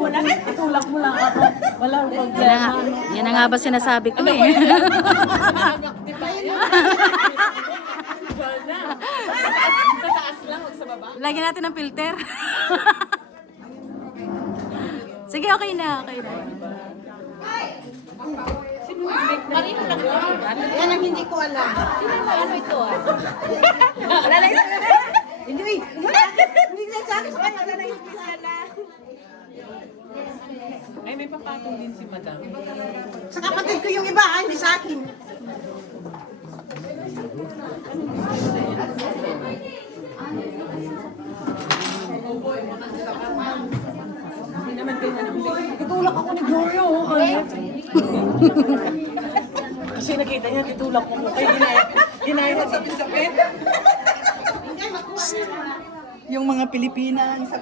Wala nga, itulak mo lang ako. Walang problema. Yan na nga ba sinasabi ko eh. Sa taas lang, huwag sa baba. Lagyan natin ng filter. Sige, okay na, okay na. Kanino lang yun? Yan ang hindi ko alam. Ano ito ah? Wala na isa na. Hindi, hindi na sa akin. Wala na isa na. Ay, may papatong din si madam. Sa kapatid ko yung iba, hindi sa akin. Hindi naman kayo na naman. Itulak ako ni Gloria, oh. Kasi nakita niya, titulak mo ko. Kaya ginaya ko sapin-sapin. Yung mga Pilipina,